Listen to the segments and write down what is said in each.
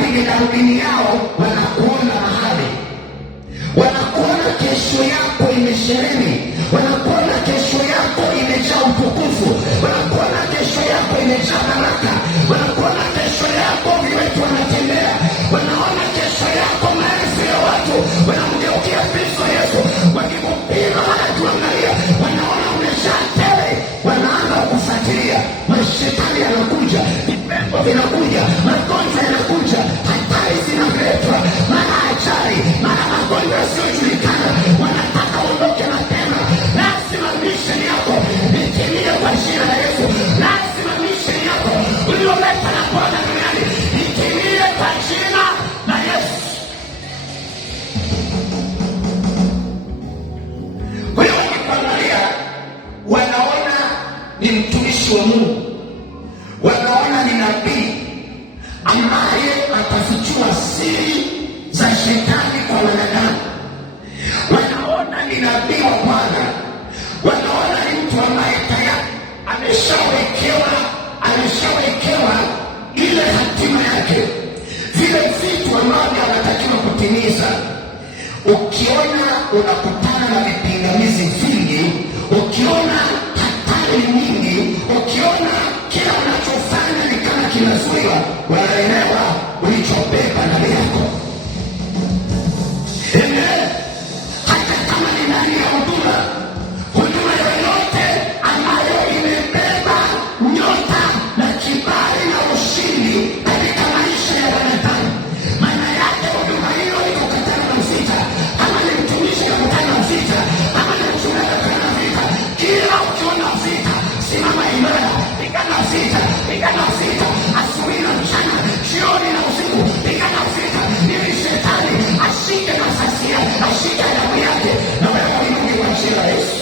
kwenye darubini yao wanakuona mahali, wanakuona kesho yako imesheheni, wanakuona kesho yako imejaa utukufu, wanakuona kesho yako imejaa baraka, wanakuona kesho yako viwetu wanatembea, wanaona kesho yako maelfu ya watu wanamgeukia Kristo Yesu, wakikupima wanatuangalia, wanaona umejaa tele, wanaanza kufuatilia. Mashetani yanakuja, vipepo vinakuja, magonjwa yanakuja, hatari zinaletwa, mara ajali, mara magonjwa yasiyojulikana, wanataka uondoke mapema. Lazima misheni yako itimie kwa jina la Yesu. Lazima misheni yako ulioleta na Bwana duniani itimie kwa jina la Yesu. Kwa hiyo wakikuangalia, wanaona ni mtumishi wa Mungu, wanaona ni nabii ambaye atafichua siri za shetani kwa wanadamu, wanaona ni nabii wa Bwana, wanaona ni mtu ambaye tayari ameshawekewa ile hatima yake, vile vitu ambavyo anatakiwa kutimiza. Ukiona unakutana na vipingamizi vingi, ukiona hatari nyingi, ukiona kila unachofanya ni kama kinazuiwa, wanaelewa ulichobeba ndani yako. Hata kama ni ndani ya huduma yoyote ambayo imebeba nyota na kibali na ushindi katika maisha ya wanadamu, maana yake huduma hiyo iko katana na vita. Kama ni mtumishi kakutana na vita, kama ni mchungaji kakutana na vita. Kila ukiona vita, simama imara, pigana vita, pigana vita, asubuhi na mchana, jioni na usiku, pigana vita, ili shetani ashike nafasi yake, ashike adabu yake, na wewe uinuke kwa jina la Yesu.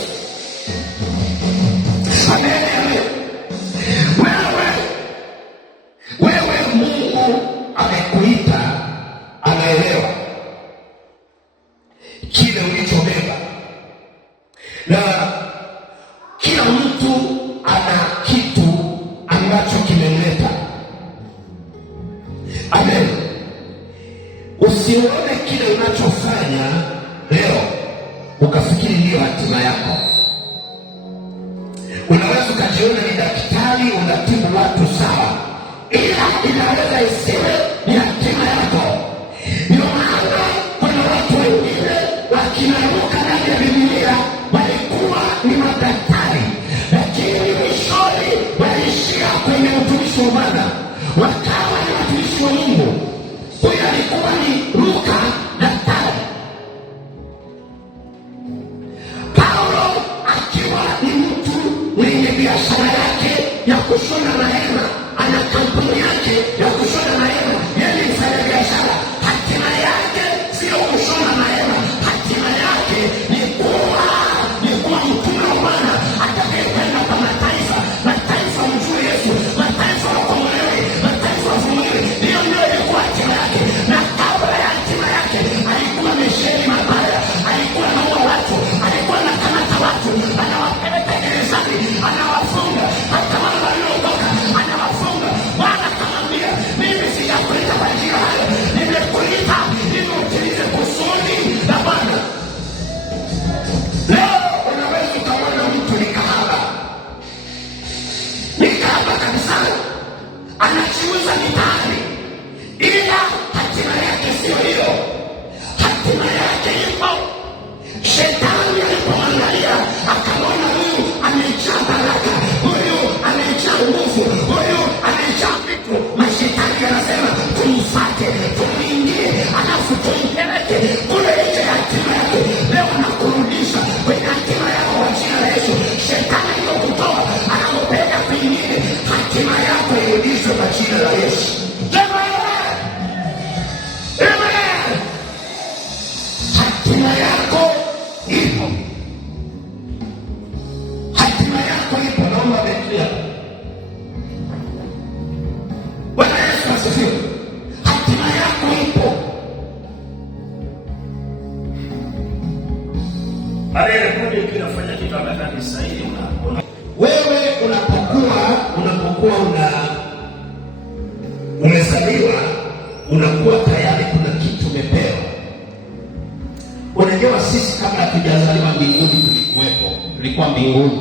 Amen. Wewe Mungu amekuita, anaelewa kile ulichobeba, na kila mtu ana kitu ambacho kimemleta. Amen. Usione kile unachofanya leo ukafikiri ndiyo hatima yako. Unaweza ukajiona ni daktari, unatibu watu sawa, ila inaweza isiwe ni hatima yako. Ndio maana kuna watu wengine wakinaruka ndani ya Biblia walikuwa ni madaktari, lakini mwishoni walishia kwenye utumishi wa Bwana, wakawa ni watumishi wa Mungu. Huyo alikuwa ni Luka, daktari. Paulo akiwa ni mtu mwenye biashara yake ya kushona mahema, ana kampuni yake ya kushona mahema, yeye ni mfanya biashara. Hatima yake sio kushona mahema, hatima yake ni kuwa mtume wa Bwana atakayekwenda kwa mataifa, mataifa mjue Yesu, mataifa wakombolewe, mataifa wavumiliwe. Hiyo ndio ilikuwa hatima yake, na kabla ya hatima yake alikuwa amesheheni mabaya, alikuwa anaua watu, alikuwa anakamata watu, anawapeleka gerezani, anawafunga, hata wale waliotoka anawafunga. Bwana akamwambia, mimi sijakuita kwa njia hayo, nimekuita ili utimize kusudi la Bwana. Leo unaweza ukaona mtu ni kahaba kanisani, anajiuza mitaani, ila hatima yake sio hiyo. Hatima yake ipo. Shetani alipoangalia akaona huyu amejaa baraka, huyu amejaa nguvu, huyu amejaa vitu. Mashetani anasema tumfuate, tumwingie, alafu tumpeleke kule nje ya hatima yake. Leo anakurudisha kwenye hatima yako kwa jina la Yesu. Shetani kutoa anakupeleka kwingine, hatima yako irudishwe kwa jina la Yesu. Hatima yako ipo, hatima yako ipo. Naomba Biblia. Bwana Yesu asifiwe. Hatima yako ipo. Unafanya kitu ambacho ni sahihi. Wewe unapokuwa umezaliwa, unakuwa tayari kuna kitu umepewa. Unajua sisi kabla hatujazaliwa mbinguni tulikuwepo, tulikuwa mbinguni.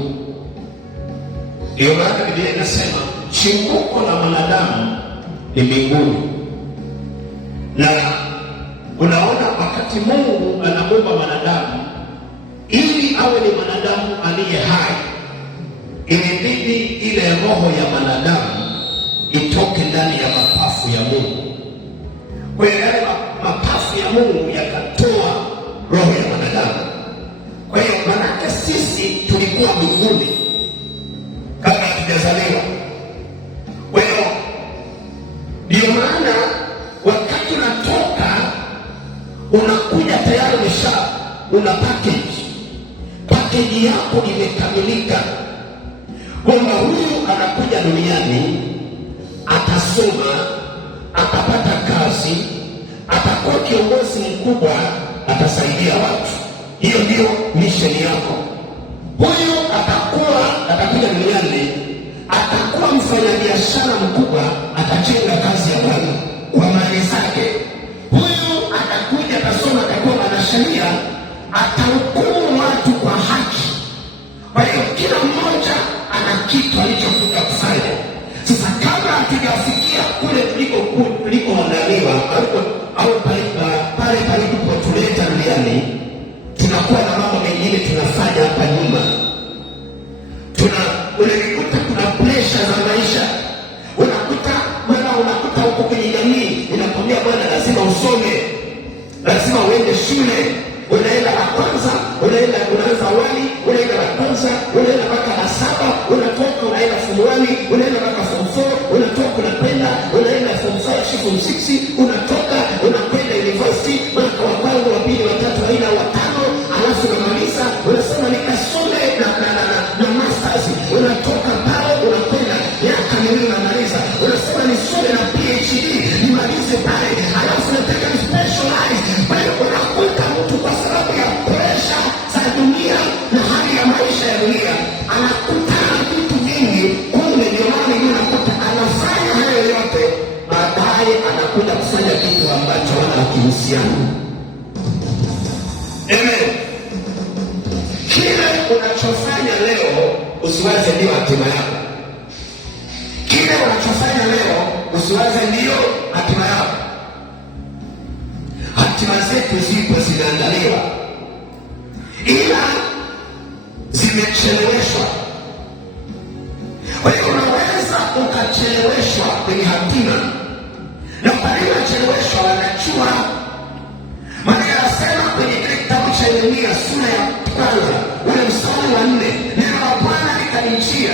Ndio maana Biblia inasema chimbuko la mwanadamu ni mbinguni. Na unaona wakati Mungu anamuumba mwanadamu ili awe ni mwanadamu aliye hai, imebidi ile roho ya mwanadamu itoke ndani ya mapafu ya Mungu. Kwa hiyo yale mapafu ya Mungu yakatoa roho ya mwanadamu. Kwa hiyo manake sisi tulikuwa mbinguni kabla hatujazaliwa. Kwa hiyo ndio maana wakati unatoka unakuja tayari una package yako imekamilika, kwamba huyu anakuja duniani, atasoma, atapata kazi, atakuwa kiongozi mkubwa, atasaidia watu. Hiyo ndio mission yako. Huyu atakuja duniani, atakuwa mfanyabiashara mkubwa, atajenga kazi ya Bwana kwa mali zake. Huyu atakuja, atasoma, atakuwa mwanasheria, atahukumu watu kwa haki. Kwa hiyo kila mmoja ana kitu alichokuja kufanya. Sasa kabla hatujafikia kule tulikoandaliwa au pale palipotuleta duniani, tunakuwa na mambo mengine tunafanya hapa nyuma. Unakuta kuna pressure za maisha. Unakuta huko kwenye jamii inakwambia bwana, lazima usome, lazima uende shule. Unaenda la kwanza, unaanza awali, unaenda la kwanza, unaenda mpaka la 7, unatoka unaenda form 1, unaenda mpaka form 4, unatoka unaenda form 5, form 6, unatoka unakwenda university, mwaka wa kwanza, wa pili, wa tatu, wa nne, wa tano, alafu unamaliza, unasema nikasome na masters, unatoka pale unakwenda miaka miwili unamaliza, unasema nisome na PhD nimalize pale, alafu nataka ni specialize. Bali unakuta mtu kwa sababu ya pressure za dunia na hali ya maisha ya dunia anakutana vitu vingi, kumbe ndio maana unakuta anafanya hayo yote, baadaye anakuja kufanya kitu ambacho hana kihusiano. Amen. Kile unachofanya leo usiwaze ndio hatima yako. Kile unachofanya leo usiwaze ndio hatima yako. Hatima zetu zipo zinaandaliwa, ila zimecheleweshwa. Kwa hiyo unaweza ukacheleweshwa kwenye hatima, na pale unacheleweshwa wanachua. Maana yanasema kwenye kile kitabu cha Yeremia sura ya 1 ule mstari wa 4, neno la Bwana likanijia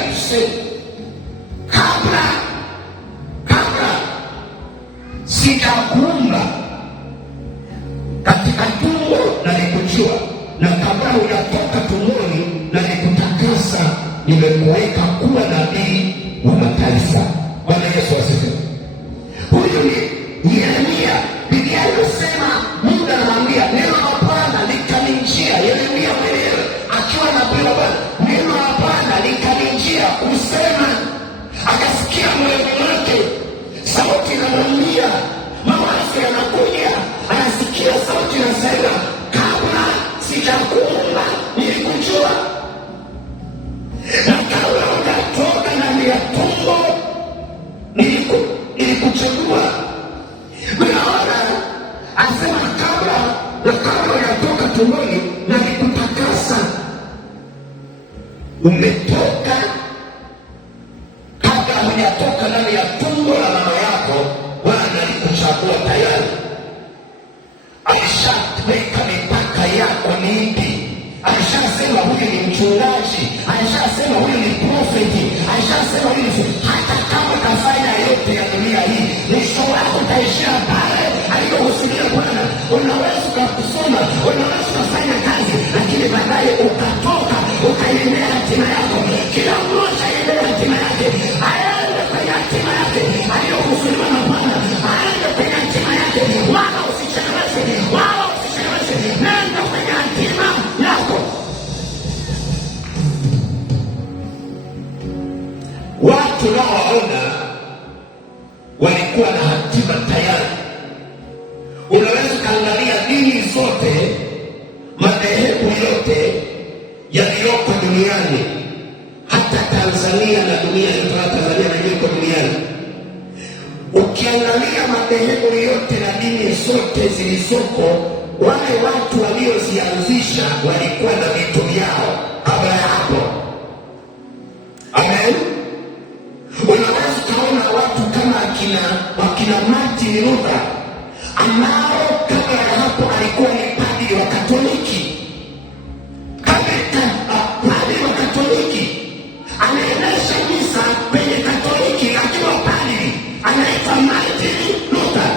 kabla sijakuumba katika tumbo nalikujua, na kabla hujatoka tumboni nalikutakasa, nimekuweka kuwa nabii wa mataifa. Bwana Yesu asifiwe. Huyu ni Yeremia. Biblia inasema Mungu anamwambia neno la Bwana likanijia. Yeremia mwenyewe akiwa nabii wa Bwana, neno la Bwana likanijia kusema, akasikia moyoni mwake sauti inamwambia, mawazo yanakuja, anasikia sauti inasema, kabla sijakuumba nilikujua, na kabla hujatoka ndani ya tumbo nilikuchagua. Unaona, asema kabla hujatoka tumboni nilikutakasa. Umetoka kabla hujatoka ndani ya tumbo la mama yako, Bwana alikuchagua tayari. Alishaweka mipaka yako ni ipi. Alishasema huyu ni mchungaji, alishasema huyu ni profeti, alishasema huyu ni hata kama kafanya yote ya dunia hii, mwisho wako utaishia pale aliyohusudia Bwana. Unaweza kusoma, unaweza kufanya kazi, lakini baadaye ukatoka ukaendea hatima yako. Kila mmoja aendea hatima yake, aende kwenye hatima yake aliyohusudiwa na Bwana, aende kwenye hatima yake. Wala usicheleweshe, nenda kwenye hatima yako. Watu naowaona walikuwa na hatima tayari, Unaweza kaangalia dini zote, madhehebu yote yaliyoko duniani, hata Tanzania na dunia yote, Tanzania na yuko duniani. Ukiangalia madhehebu yote na dini zote zilizoko, wale watu waliozianzisha walikuwa na vitu vyao kabla ya hapo. Amen. Unaweza kuona watu kama wakina Martin Luther, ambao kabla ya hapo alikuwa ni padri wa Katoliki. Padri wa Katoliki anaendesha misa kwenye Katoliki akiwa padri, anaitwa Martin Luther.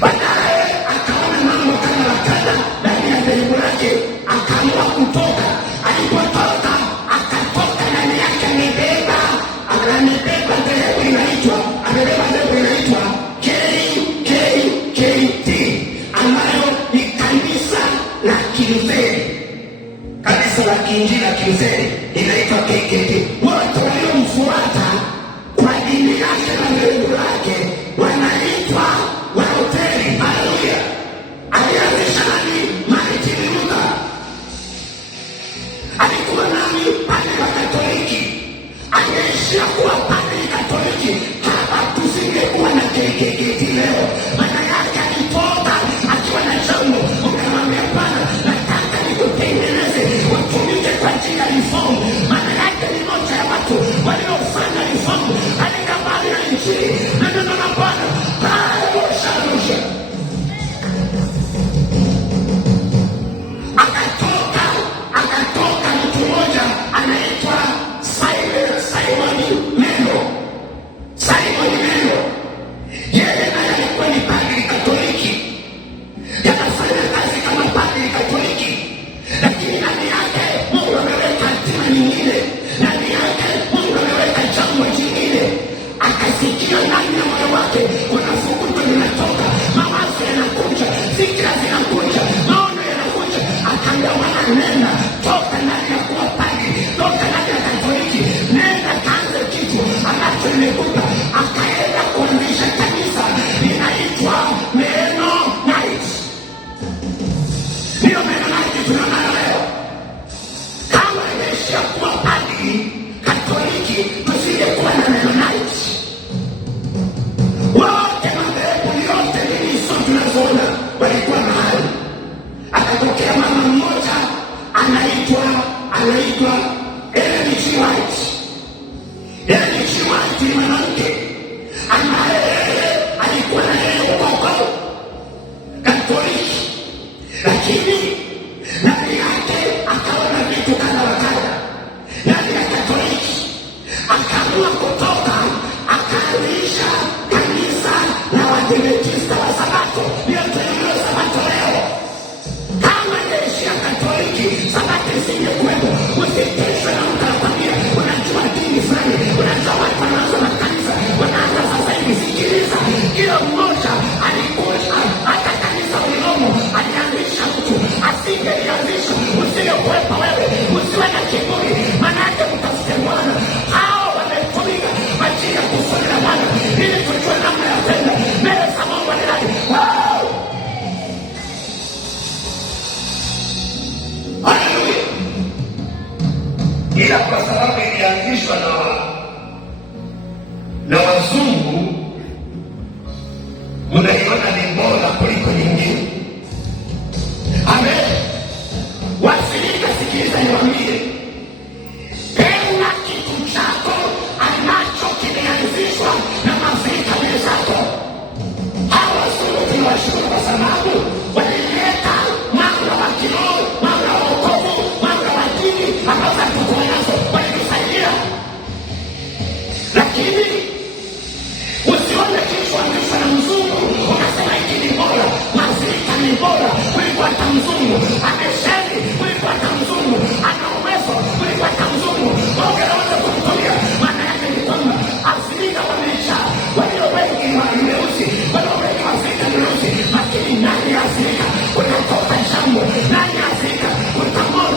Baadaye akaona mambo kama wakala ndani ya dhehebu lake, akaamua kutoka. Alipotoka akatoka ndani yake amebeba dhehebu inaitwa KKKT, ambayo ni kanisa la Kilutheri, kanisa la Kiinjili la Kilutheri inaitwa KKKT. Wote waliomfuata kwa dini yake na dhehebu lake wanaitwa Walutheri. Haleluya! Alianzisha nani? Martin Luther. Alikuwa nani? Padri wa Katoliki. Angeishia kuwa padri Katoliki, hapa tusingekuwa na KKKT leo. Maana yake alitoka akiwa na jambo, ukamwambia Bwana, nataka nikutengeneze utumike kwa ajili ya reform. Maana yake ni moja ya watu waliofanya reform katika mbali ya Injili na neno la Bwana. Akatoka mtu mmoja anaitwa Simon Melo. Yeye naye alikuwa ni padri Katoliki, yanafanya kazi kama padri Katoliki, lakini ndani yake Mungu ameweka hatima nyingine, ndani yake Mungu ameweka jambo jingine. Akasikia ndani ya moyo wake kuna fukuto linatoka, mawazo yanakuja, fikra zinakuja, maono yanakuja. Akaambia Bwana, nenda, toka ndani ya kuwa padri, toka ndani ya Katoliki, nenda kaanze kitu ambacho nimekupa. Akaenda kuanzisha kanisa linaitwa Mennonite. Hiyo Mennonite tunayo leo. Kama imeshia kuwa padri Katoliki, tusingekuwa na Mennonite. Wote madhehebu yote nilizo tunazoona walikuwa mahali. Akatokea mama mmoja anaitwa Ellen G. White. Ellen G. White ni mwanamke ambaye alikuwa na ukoko Katoliki, lakini ndani yake akaona vitu kadha wa kadha ndani ya Katoliki. Akaamua kutoka, akaanzisha kanisa la Waadventista wa Sabato. Ndio tunayo Sabato leo. Kama jeshi ya Katoliki, Sabato isingekuwepo. Usitishwe na mtu anakwambia unajua dini fulani, unajua watu wanaanza makanisa, wanaanza sasa hivi. Sikiliza, kila mmoja alikuja, hata kanisa ulilomo alianzisha mtu, asingelianzisha usingekuwepo wewe. Usiwe na kiburi, maana yake mtafute Bwana. Hao wametumika ajili ya kusonga Bwana, ili tujue namna ya kwenda mbele za Mungu. Ni nani? Haleluya! Ila kwa sababu ilianzishwa na wazungu, mnaiona ni bora kuliko nyingine. Amen. Wasilika, sikiliza niwaambie, penda kitu chako ambacho kimeanzishwa na mafrika wenzako. Hawa wazungu tunawashukuru kwa sababu walileta mambo wa kiroho, mambo wa wokovu, mambo wa dini ambazo hatukuwa nazo, walitusaidia. Lakini usione kitu anzishwa na mzungu unasema hiki ni bora. Mafrika ni bora kuliko hata mzungu. Amesheni kuliko hata mzungu. Ana uwezo kuliko hata mzungu. Unaweza kumtumia. Maana yake ni kwamba Afrika wamejaa walio wengi wa weusi, walio wengi wa Afrika ni weusi, lakini ndani ya Afrika kunatoka jambo. Ndani ya Afrika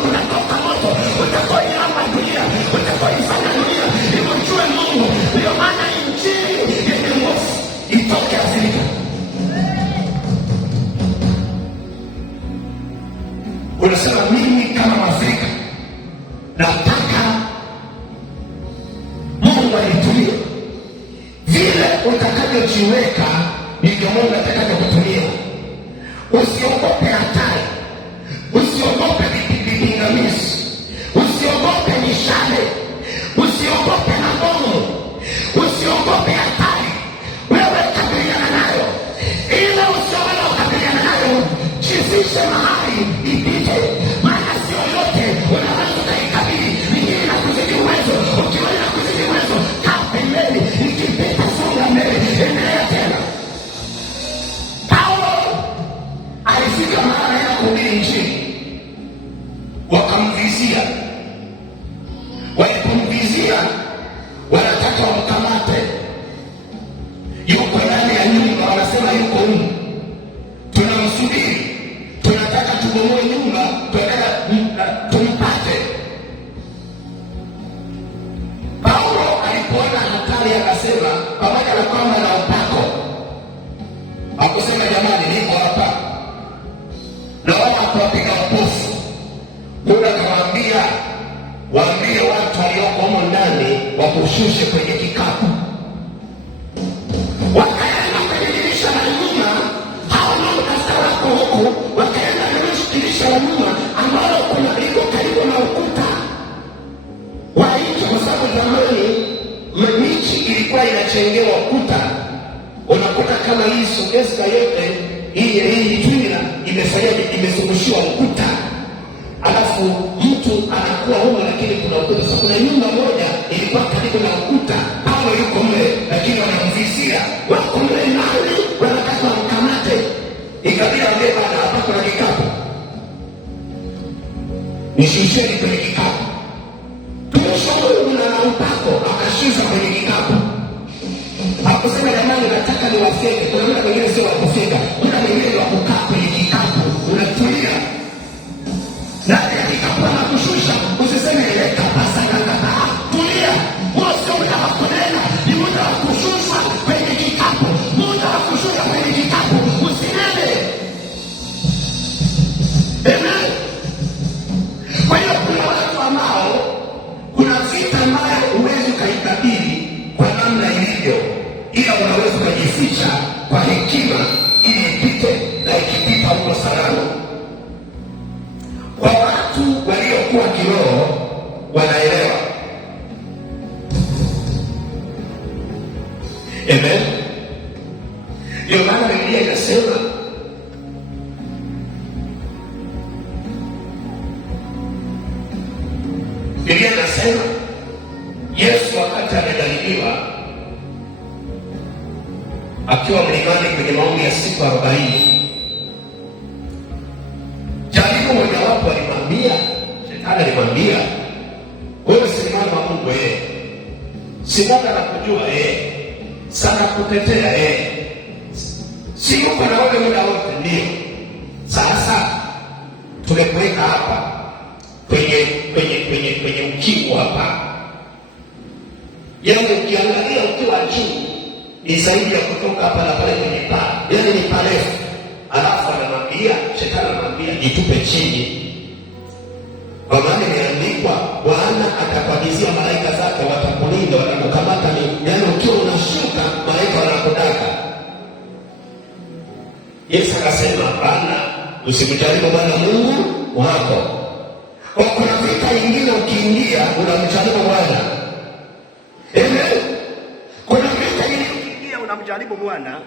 kunatoka moto, utakoiamba dunia, utakoifanya dunia imjue Mungu. Ndio maana Injili yenye nguvu itoke Afrika. Unasema mimi kama Mwafrika nataka Mungu anitumie. Vile utakavyojiweka ndivyo Mungu atakavyokutumia. Usiogope hatari, usiogope vipingamizi, usiogope mishale, usiogope mabomu, usiogope hatari. Wewe kabiliana nayo, ila usioweza kukabiliana nayo, jifishe mahali ipite, maana sio yote unaweza kuikabili. Mingine na kuzidi uwezo, ukiweza kuzidi uwezo, kaa pembeni, ikipita songa mbele, endelea tena. Paulo alifika mahali ya kuhubiri Injili, wakamvizia. Walipomvizia wanataka wamkamate. Yuko ndani ya nyumba, wanasema yuko humu, tunamsubiri, tunataka tubomoe nyumba, tunataka tumpate. Paulo alipoona hatari akasema, pamoja na kwamba na upako, hakusema jamani niko hapa na wala hakuwapiga upofu. Mungu akamwambia, waambie watu walioko humo ndani wakushushe kwenye kikapu. Wakaenda kwenye dirisha la nyuma, hao ndio kasta wako huku, wakaenda kwenye dirisha la nyuma ambalo kuna liko karibu na ukuta wa nchi, kwa sababu zamani miji ilikuwa inachengewa ukuta. Unakuta kama hii Sogeza yote hii twila imezungushiwa ukuta, alafu mtu anakuwa humo, lakini kuna ukuta. Sasa kuna nyumba moja ilikuwa karibu na ukuta, Paulo yuko mle, lakini wanamvizia, wako mle ndani, wanataka wamkamate. Ikabidi aambie bana, hapa kuna kikapu, nishusheni kwenye kikapu. Tumeshauri na upako, akashusha kwenye kikapu. Hakusema jamani nataka niwafeke. Kuna muda mwingine sio wa kufeka, muda mwingine wa kukaa kwenye kikapu, unatulia ndani ya kikapu na kushusha. Usiseme leka pasa kaka, tulia. Sio muda wa kunena, ni muda wa kushusha kwenye kikapu, muda wa kushusha kwenye kikapu. Usinene. Amen. Kwa hiyo kuna watu ambao kuna vita ambayo huwezi ukaikabili kwa namna ilivyo, ila unaweza ukajificha kwa hekima ili ipite, na ikipita huko salama. Kwa watu waliokuwa kiroho wanaelewa. Amen. Ndio maana Biblia inasema Yesu wakati amedhaliliwa akiwa mlimani kwenye maombi ya siku 40, jaribu mojawapo alimwambia, shetani alimwambia, wewe si mwana wa Mungu, si Mungu anakujua, sana kutetea, si yuko na wewe muda wote? Ndio. Sasa tumekuweka hapa kwenye ukiwa hapa, yaani ukiangalia ukiwa juu ni zaidi ya kutoka hapa na pale kwenye paa, yaani ni parefu. Alafu anamwambia, shetani anamwambia jitupe chini, kwa maana imeandikwa, Bwana atakabidhia malaika zake, watakulinda, watakukamata. Yaani ukiwa unashuka malaika wanakudaka. Yesu akasema, Bwana, usimjaribu Bwana Mungu wako. Kwa kuna vita nyingine ukiingia unamjaribu Bwana. Amen. Kuna vita nyingine ukiingia unamjaribu Bwana.